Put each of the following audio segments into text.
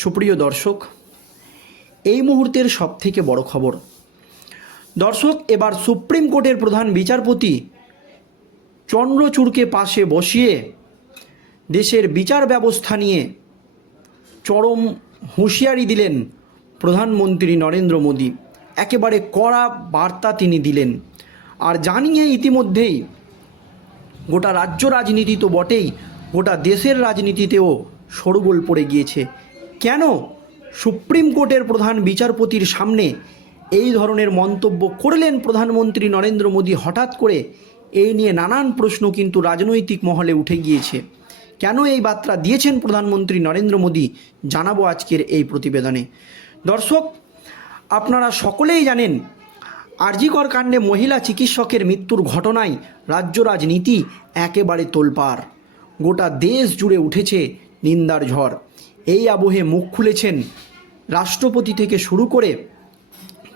সুপ্রিয় দর্শক, এই মুহূর্তের সবথেকে বড় খবর। দর্শক, এবার সুপ্রিম কোর্টের প্রধান বিচারপতি চন্দ্রচূড়কে পাশে বসিয়ে দেশের বিচার ব্যবস্থা নিয়ে চরম হুঁশিয়ারি দিলেন প্রধানমন্ত্রী নরেন্দ্র মোদী। একেবারে কড়া বার্তা তিনি দিলেন। আর জানিয়ে ইতিমধ্যেই গোটা রাজ্য রাজনীতি তো বটেই, গোটা দেশের রাজনীতিতেও সরগোল পড়ে গিয়েছে। কেন সুপ্রিম কোর্টের প্রধান বিচারপতির সামনে এই ধরনের মন্তব্য করলেন প্রধানমন্ত্রী নরেন্দ্র মোদী হঠাৎ করে? এই নিয়ে নানান প্রশ্ন কিন্তু রাজনৈতিক মহলে উঠে গিয়েছে। কেন এই বার্তা দিয়েছেন প্রধানমন্ত্রী নরেন্দ্র মোদী? জানাব আজকের এই প্রতিবেদনে। দর্শক, আপনারা সকলেই জানেন, আরজিকর কাণ্ডে মহিলা চিকিৎসকের মৃত্যুর ঘটনায় রাজ্য রাজনীতি একেবারে তোলপাড়। গোটা দেশ জুড়ে উঠেছে নিন্দার ঝড়। এই আবহে মুখ খুলেছেন রাষ্ট্রপতি থেকে শুরু করে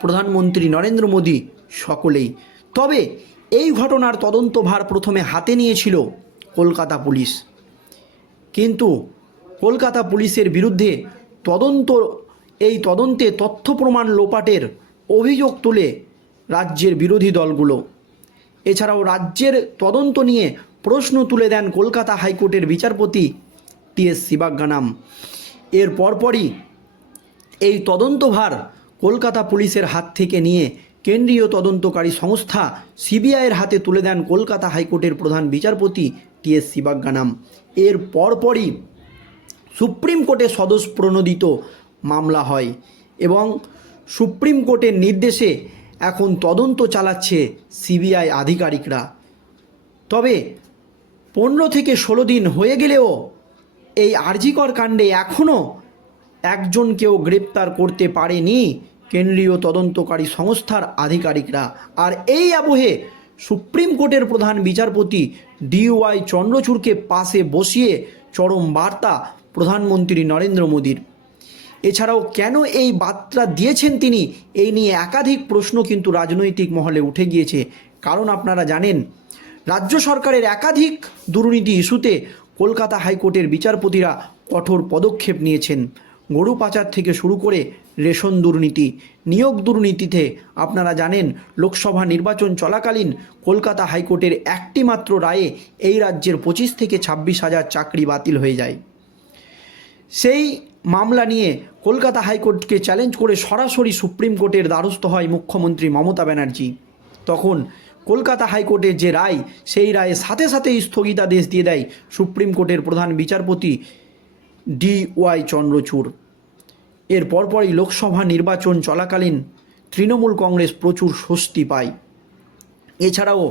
প্রধানমন্ত্রী নরেন্দ্র মোদী সকলেই। তবে এই ঘটনার তদন্তভার প্রথমে হাতে নিয়েছিল কলকাতা পুলিশ। কিন্তু কলকাতা পুলিশের বিরুদ্ধে তদন্ত, এই তদন্তে তথ্য প্রমাণ লোপাটের অভিযোগ তুলে রাজ্যের বিরোধী দলগুলো। এছাড়াও রাজ্যের তদন্ত নিয়ে প্রশ্ন তুলে দেন কলকাতা হাইকোর্টের বিচারপতি টি এস শিবাজ্ঞানাম। এর পরপরই এই তদন্তভার কলকাতা পুলিশের হাত থেকে নিয়ে কেন্দ্রীয় তদন্তকারী সংস্থা সিবিআইয়ের হাতে তুলে দেন কলকাতা হাইকোর্টের প্রধান বিচারপতি টি এস শিবাজ্ঞানাম। এর পরপরই সুপ্রিম কোর্টে সদস্য প্রণোদিত মামলা হয় এবং সুপ্রিম কোর্টের নির্দেশে এখন তদন্ত চালাচ্ছে সিবিআই আধিকারিকরা। তবে পনেরো থেকে ষোলো দিন হয়ে গেলেও এই আরজিকর কাণ্ডে এখনও একজনকেও গ্রেপ্তার করতে পারেনি কেন্দ্রীয় তদন্তকারী সংস্থার আধিকারিকরা। আর এই আবহে সুপ্রিম কোর্টের প্রধান বিচারপতি ডিওয়াই চন্দ্রচূড়কে পাশে বসিয়ে চরম বার্তা প্রধানমন্ত্রী নরেন্দ্র মোদীর। এছাড়াও কেন এই বার্তা দিয়েছেন তিনি, এই নিয়ে একাধিক প্রশ্ন কিন্তু রাজনৈতিক মহলে উঠে গিয়েছে। কারণ আপনারা জানেন, রাজ্য সরকারের একাধিক দুর্নীতি ইস্যুতে কলকাতা হাইকোর্টের বিচারপতিরা কঠোর পদক্ষেপ নিয়েছেন। গরু পাচার থেকে শুরু করে রেশন দুর্নীতি, নিয়োগ দুর্নীতিতে আপনারা জানেন, লোকসভা নির্বাচন চলাকালীন কলকাতা হাইকোর্টের একটি মাত্র রায়ে এই রাজ্যের পঁচিশ থেকে ছাব্বিশ হাজার চাকরি বাতিল হয়ে যায়। সেই মামলা নিয়ে কলকাতা হাইকোর্টকে চ্যালেঞ্জ করে সরাসরি সুপ্রিম কোর্টের দ্বারস্থ হয় মুখ্যমন্ত্রী মমতা ব্যানার্জি। তখন কলকাতা হাইকোর্টের যে রায়, সেই রায়ে সাথে সাথে স্থগিতাদেশ দিয়ে দেয় সুপ্রিম কোর্টের প্রধান বিচারপতি ডি ওয়াই চন্দ্রচূড়। এর পরপরই লোকসভা নির্বাচন চলাকালীন তৃণমূল কংগ্রেস প্রচুর স্বস্তি পায়। এছাড়াও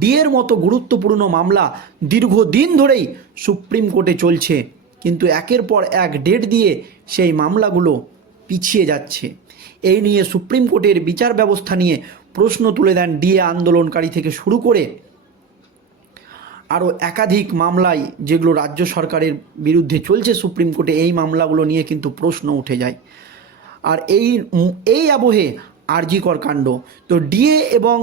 ডিএর মতো গুরুত্বপূর্ণ মামলা দীর্ঘদিন ধরেই সুপ্রিম কোর্টে চলছে, কিন্তু একের পর এক ডেট দিয়ে সেই মামলাগুলো পিছিয়ে যাচ্ছে। এই নিয়ে সুপ্রিম কোর্টের বিচার ব্যবস্থা নিয়ে প্রশ্ন তুলে দেন ডিএ আন্দোলনকারী থেকে শুরু করে আরও একাধিক মামলায় যেগুলো রাজ্য সরকারের বিরুদ্ধে চলছে সুপ্রিম কোর্টে, এই মামলাগুলো নিয়ে কিন্তু প্রশ্ন উঠে যায়। আর এই এই আবহে আরজিকর কাণ্ড। তো ডিএ এবং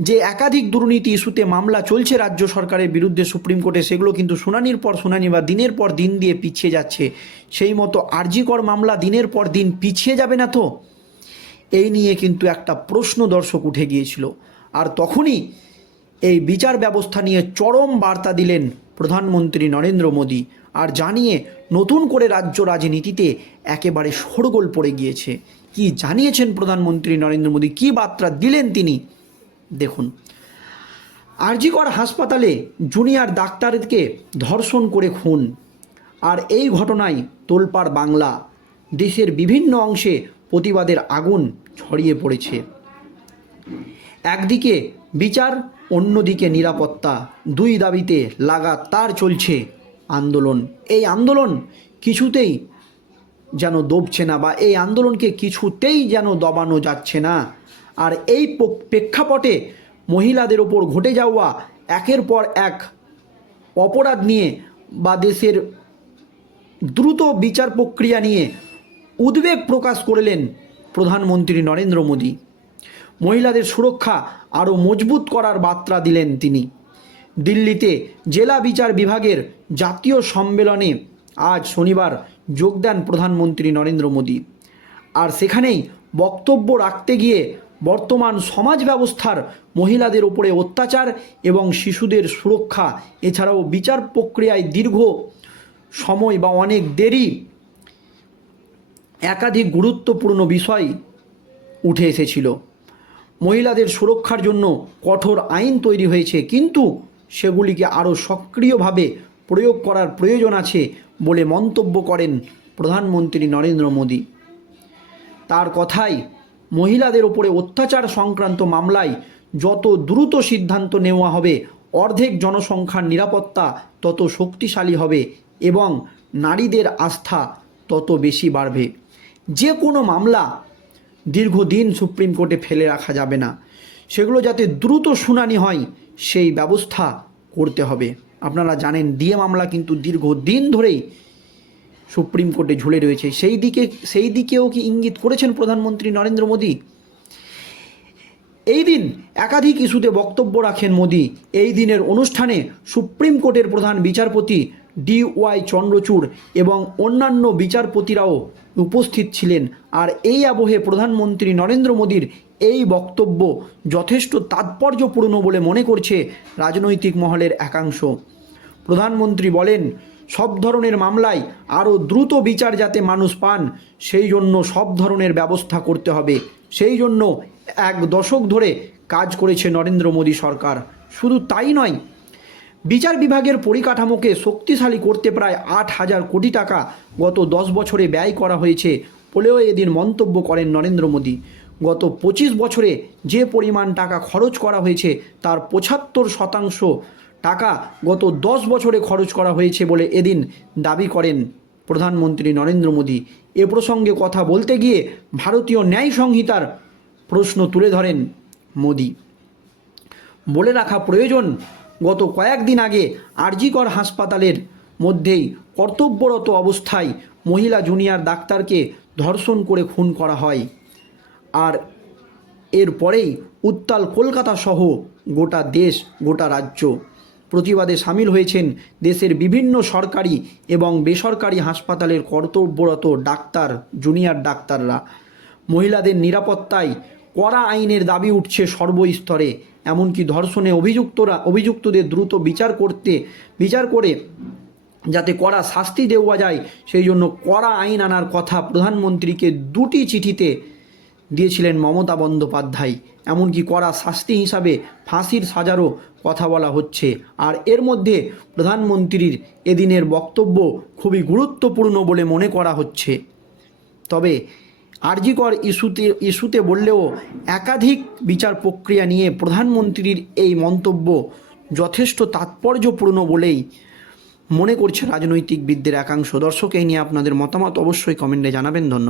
যে একাধিক দুর্নীতি ইস্যুতে মামলা চলছে রাজ্য সরকারের বিরুদ্ধে সুপ্রিম কোর্টে, সেগুলো কিন্তু শুনানির পর শুনানি বা দিনের পর দিন দিয়ে পিছিয়ে যাচ্ছে। সেই মতো আরজিকর মামলা দিনের পর দিন পিছিয়ে যাবে না তো? এই নিয়ে কিন্তু একটা প্রশ্ন দর্শক উঠে গিয়েছিল। আর তখনই এই বিচার ব্যবস্থা নিয়ে চরম বার্তা দিলেন প্রধানমন্ত্রী নরেন্দ্র মোদী আর জানিয়ে নতুন করে রাজ্য রাজনীতিতে একেবারে শোরগোল পড়ে গিয়েছে। কি জানিয়েছেন প্রধানমন্ত্রী নরেন্দ্র মোদী? কী বার্তা দিলেন তিনি? দেখুন। আরজিকর হাসপাতালে জুনিয়র ডাক্তারকে ধর্ষণ করে খুন। আর এই ঘটনায় তোলপাড় বাংলা দেশের বিভিন্ন অংশে প্রতিবাদের আগুন ছড়িয়ে পড়েছে। একদিকে বিচার, অন্যদিকে নিরাপত্তা। দুই দাবিতে লাগাতার চলছে আন্দোলন। এই আন্দোলন কিছুতেই যেন দবছে না বা এই আন্দোলনকে কিছুতেই যেন দবানো যাচ্ছে না। আর এই প্রেক্ষাপটে মহিলাদের ওপর ঘটে যাওয়া একের পর এক অপরাধ নিয়ে বা দেশের দ্রুত বিচার প্রক্রিয়া নিয়ে উদ্বেগ প্রকাশ করলেন প্রধানমন্ত্রী নরেন্দ্র মোদী। মহিলাদের সুরক্ষা আরও মজবুত করার বার্তা দিলেন তিনি। দিল্লিতে জেলা বিচার বিভাগের জাতীয় সম্মেলনে আজ শনিবার যোগ দেন প্রধানমন্ত্রী নরেন্দ্র মোদী। আর সেখানেই বক্তব্য রাখতে গিয়ে বর্তমান সমাজ ব্যবস্থার মহিলাদের উপরে অত্যাচার এবং শিশুদের সুরক্ষা, এছাড়াও বিচার প্রক্রিয়ায় দীর্ঘ সময় বা অনেক দেরি একাধিক গুরুত্বপূর্ণ বিষয় উঠে এসেছিল। মহিলাদের সুরক্ষার জন্য কঠোর আইন তৈরি হয়েছে, কিন্তু সেগুলিকে আরও সক্রিয়ভাবে প্রয়োগ করার প্রয়োজন আছে বলে মন্তব্য করেন প্রধানমন্ত্রী নরেন্দ্র মোদী। তার কথাই মহিলাদের ওপরে অত্যাচার সংক্রান্ত মামলায় যত দ্রুত সিদ্ধান্ত নেওয়া হবে, অর্ধেক জনসংখ্যার নিরাপত্তা তত শক্তিশালী হবে এবং নারীদের আস্থা তত বেশি বাড়বে। যে কোনো মামলা দীর্ঘদিন সুপ্রিম কোর্টে ফেলে রাখা যাবে না। সেগুলো যাতে দ্রুত শুনানি হয়, সেই ব্যবস্থা করতে হবে। আপনারা জানেন, ডিএ মামলা কিন্তু দীর্ঘদিন ধরেই সুপ্রিম কোর্টে ঝুলে রয়েছে। সেই দিকে, সেই দিকেও কি ইঙ্গিত করেছেন প্রধানমন্ত্রী নরেন্দ্র মোদী? এই দিন একাধিক ইস্যুতে বক্তব্য রাখেন মোদী। এই দিনের অনুষ্ঠানে সুপ্রিম কোর্টের প্রধান বিচারপতি ডি ওয়াই চন্দ্রচূড় এবং অন্যান্য বিচারপতিরাও উপস্থিত ছিলেন। আর এই আবহে প্রধানমন্ত্রী নরেন্দ্র মোদীর এই বক্তব্য যথেষ্ট তাৎপর্যপূর্ণ বলে মনে করছে রাজনৈতিক মহলের একাংশ। প্রধানমন্ত্রী বলেন সব ধরনের মামলায় আরও দ্রুত বিচার যাতে মানুষ পান, সেই জন্য সব ধরনের ব্যবস্থা করতে হবে। সেই জন্য এক দশক ধরে কাজ করেছে নরেন্দ্র মোদী সরকার। শুধু তাই নয়, বিচার বিভাগের পরিকাঠামোকে শক্তিশালী করতে প্রায় আট হাজার কোটি টাকা গত দশ বছরে ব্যয় করা হয়েছে বলেও এদিন মন্তব্য করেন নরেন্দ্র মোদী। গত পঁচিশ বছরে যে পরিমাণ টাকা খরচ করা হয়েছে তার পঁচাত্তর শতাংশ টাকা গত দশ বছরে খরচ করা হয়েছে বলে এদিন দাবি করেন প্রধানমন্ত্রী নরেন্দ্র মোদী। এ প্রসঙ্গে কথা বলতে গিয়ে ভারতীয় ন্যায় সংহিতার প্রশ্ন তুলে ধরেন মোদী। বলে রাখা প্রয়োজন, গত কয়েকদিন আগে আরজিকর হাসপাতালের মধ্যেই কর্তব্যরত অবস্থায় মহিলা জুনিয়র ডাক্তারকে ধর্ষণ করে খুন করা হয়। আর এরপরেই উত্তাল কলকাতা সহ গোটা দেশ, গোটা রাজ্য। প্রতিবাদে সামিল হয়েছেন দেশের বিভিন্ন সরকারি এবং বেসরকারি হাসপাতালের কর্তব্যরত ডাক্তার, জুনিয়র ডাক্তাররা। মহিলাদের নিরাপত্তায় কড়া আইনের দাবি উঠছে সর্বস্তরে, এমনকি ধর্ষণে অভিযুক্তরা, অভিযুক্তদের দ্রুত বিচার করতে, বিচার করে যাতে কড়া শাস্তি দেওয়া যায়, সেই জন্য কড়া আইন আনার কথা প্রধানমন্ত্রীকে দুটি চিঠিতে দিয়েছিলেন মমতা বন্দ্যোপাধ্যায়। এমনকি কড়া শাস্তি হিসাবে ফাঁসির সাজারও কথা বলা হচ্ছে। আর এর মধ্যে প্রধানমন্ত্রীর এদিনের বক্তব্য খুবই গুরুত্বপূর্ণ বলে মনে করা হচ্ছে। তবে আরজিকর ইস্যুতে ইস্যুতে বললেও একাধিক বিচার প্রক্রিয়া নিয়ে প্রধানমন্ত্রীর এই মন্তব্য যথেষ্ট তাৎপর্যপূর্ণ বলেই মনে করছে রাজনৈতিকবিদদের একাংশ। দর্শক নিয়ে আপনাদের মতামত অবশ্যই কমেন্টে জানাবেন। ধন্যবাদ।